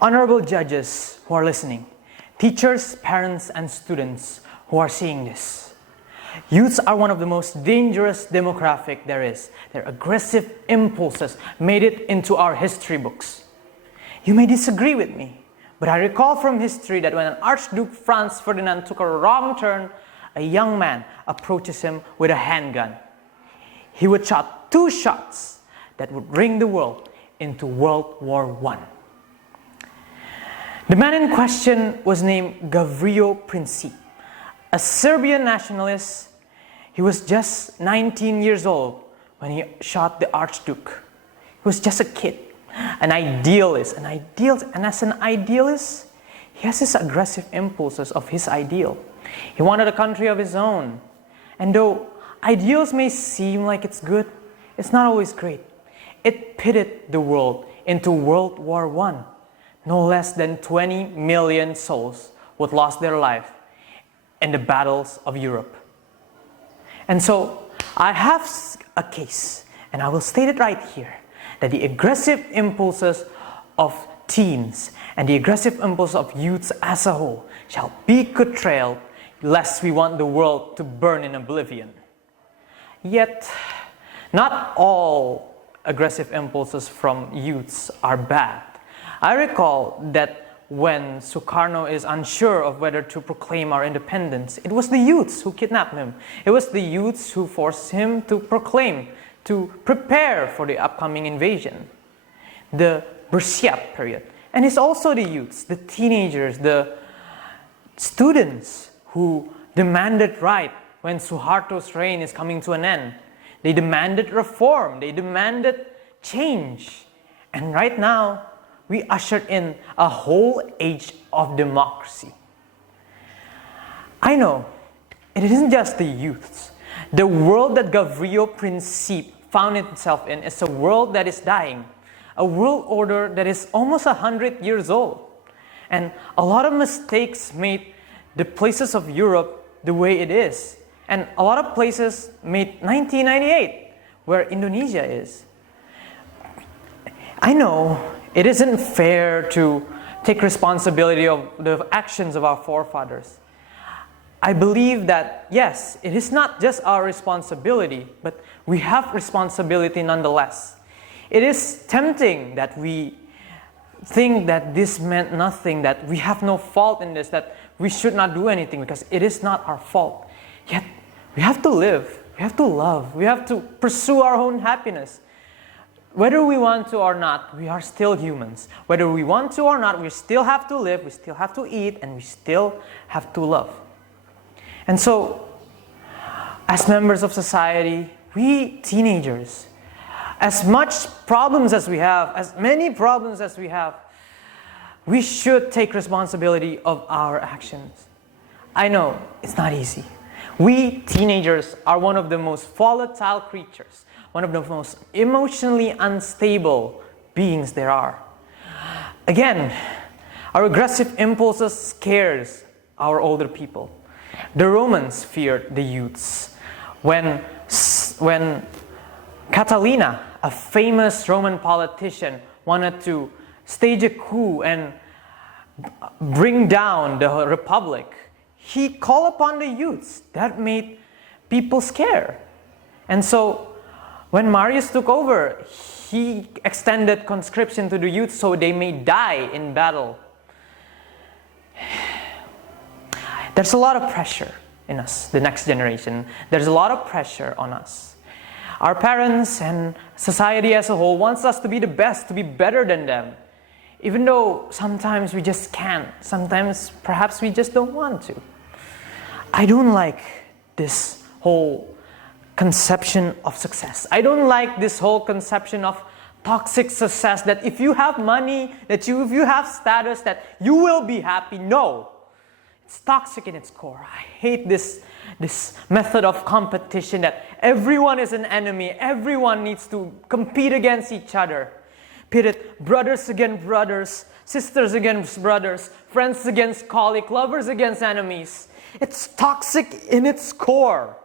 Honorable judges who are listening, teachers, parents, and students who are seeing this. Youths are one of the most dangerous demographic there is. Their aggressive impulses made it into our history books. You may disagree with me, but I recall from history that when Archduke Franz Ferdinand took a wrong turn, a young man approaches him with a handgun. He would shoot 2 shots that would bring the world into World War I. The man in question was named Gavrilo Princip, a Serbian nationalist. He was just 19 years old when he shot the Archduke. He was just a kid, an idealist. And as an idealist, he has his aggressive impulses of his ideal. He wanted a country of his own. And though ideals may seem like it's good, it's not always great. It pitted the world into World War I. No less than 20 million souls would lost their life in the battles of Europe. And so I have a case, and I will state it right here, that the aggressive impulses of teens and the aggressive impulse of youths as a whole shall be curtailed, lest we want the world to burn in oblivion. Yet, not all aggressive impulses from youths are bad. I recall that when Sukarno is unsure of whether to proclaim our independence, it was the youths who kidnapped him. It was the youths who forced him to proclaim, to prepare for the upcoming invasion, the Bersiap period. And it's also the youths, the teenagers, the students who demanded right when Suharto's reign is coming to an end. They demanded reform, they demanded change. And right now, we ushered in a whole age of democracy. I know, it isn't just the youths. The world that Gavrilo Princip found itself in is a world that is dying. A world order that is almost 100 years old. And a lot of mistakes made the places of Europe the way it is. And a lot of places made 1998, where Indonesia is. I know it isn't fair to take responsibility of the actions of our forefathers. I believe that, yes, it is not just our responsibility, but we have responsibility nonetheless. It is tempting that we think that this meant nothing, that we have no fault in this, that we should not do anything because it is not our fault. Yet, we have to live, we have to love, we have to pursue our own happiness. Whether we want to or not, we are still humans. Whether we want to or not, we still have to live, we still have to eat, and we still have to love. And so, as members of society, we teenagers, as much problems as we have, as many problems as we have, we should take responsibility of our actions. I know, it's not easy. We teenagers are one of the most volatile creatures, one of the most emotionally unstable beings there are. Again, our aggressive impulses scares our older people. The Romans feared the youths. When Catalina, a famous Roman politician, wanted to stage a coup and bring down the republic, he called upon the youths. That made people scared. And so, when Marius took over, he extended conscription to the youth so they may die in battle. There's a lot of pressure in us, the next generation. There's a lot of pressure on us. Our parents and society as a whole wants us to be the best, to be better than them. Even though sometimes we just can't. Sometimes perhaps we just don't want to. I don't like this whole conception of success. I don't like this whole conception of toxic success, that if you have money, if you have status, that you will be happy. No. It's toxic in its core. I hate this method of competition that everyone is an enemy. Everyone needs to compete against each other. Pitted brothers against brothers, sisters against brothers, friends against colleagues, lovers against enemies. It's toxic in its core.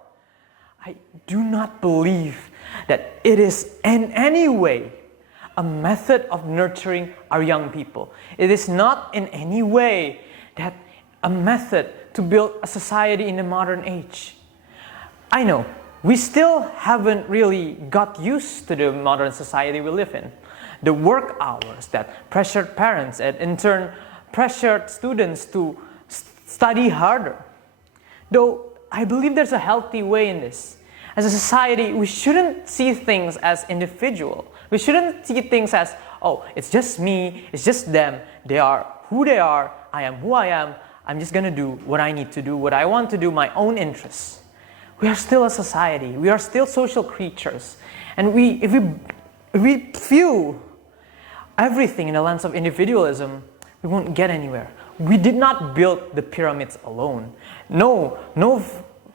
I do not believe that it is in any way a method of nurturing our young people. It is not in any way that a method to build a society in the modern age. I know, we still haven't really got used to the modern society we live in. The work hours that pressured parents and in turn pressured students to study harder. Though I believe there's a healthy way in this. As a society, we shouldn't see things as individual. We shouldn't see things as, oh, it's just me, it's just them, they are who they are, I am who I am, I'm just going to do what I need to do, what I want to do, my own interests. We are still a society, we are still social creatures. And if we view everything in the lens of individualism, we won't get anywhere. We did not build the pyramids alone. No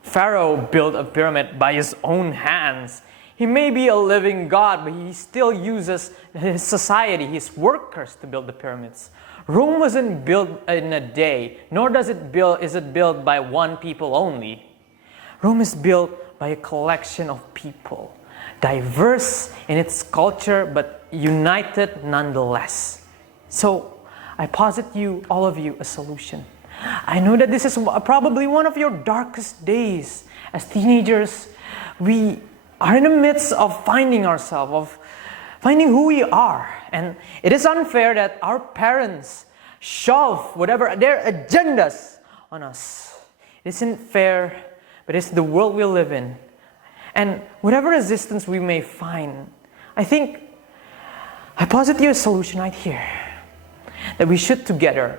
pharaoh built a pyramid by his own hands. He may be a living god, but he still uses his society, his workers to build the pyramids. Rome wasn't built in a day, nor is it built by one people only. Rome is built by a collection of people, diverse in its culture, but united nonetheless. So, I posit all of you, a solution. I know that this is probably one of your darkest days. As teenagers, we are in the midst of finding ourselves, of finding who we are. And it is unfair that our parents shove whatever their agendas on us. It isn't fair, but it's the world we live in. And whatever resistance we may find, I posit you a solution right here. That we should together,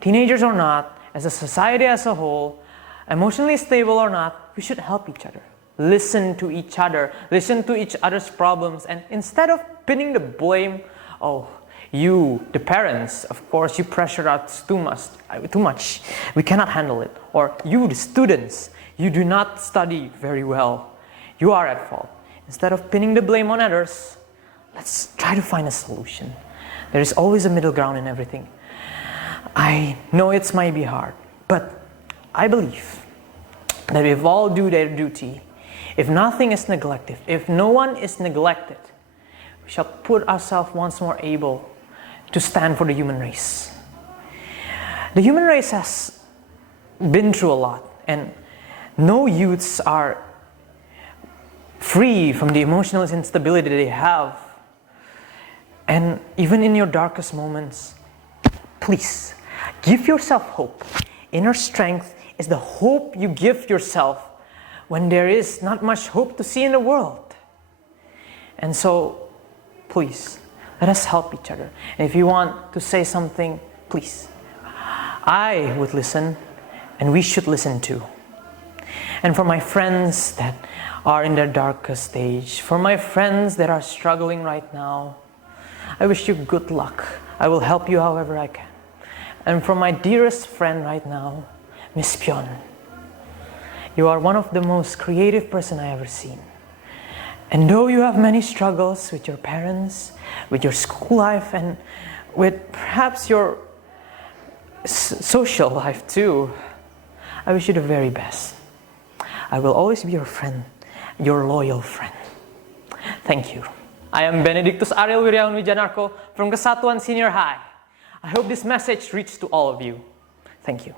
teenagers or not, as a society as a whole, emotionally stable or not, we should help each other. Listen to each other, listen to each other's problems, and instead of pinning the blame, oh, you, the parents, of course, you pressure us too much, we cannot handle it. Or you, the students, you do not study very well, you are at fault. Instead of pinning the blame on others, let's try to find a solution. There is always a middle ground in everything. I know it might be hard, but I believe that if all do their duty, if nothing is neglected, if no one is neglected, we shall put ourselves once more able to stand for the human race. The human race has been through a lot, and no youths are free from the emotional instability they have. And even in your darkest moments, please give yourself hope. Inner strength is the hope you give yourself when there is not much hope to see in the world. And so, please, let us help each other. And if you want to say something, please. I would listen, and we should listen too. And for my friends that are in their darkest stage, for my friends that are struggling right now, I wish you good luck. I will help you however I can. And for my dearest friend right now, Miss Pion, you are one of the most creative person I ever seen. And though you have many struggles with your parents, with your school life, and with perhaps your social life too, I wish you the very best. I will always be your friend, your loyal friend. Thank you. I am Benediktus Ariel Wiryawan Widjanarko from Kesatuan Senior High. I hope this message reached to all of you. Thank you.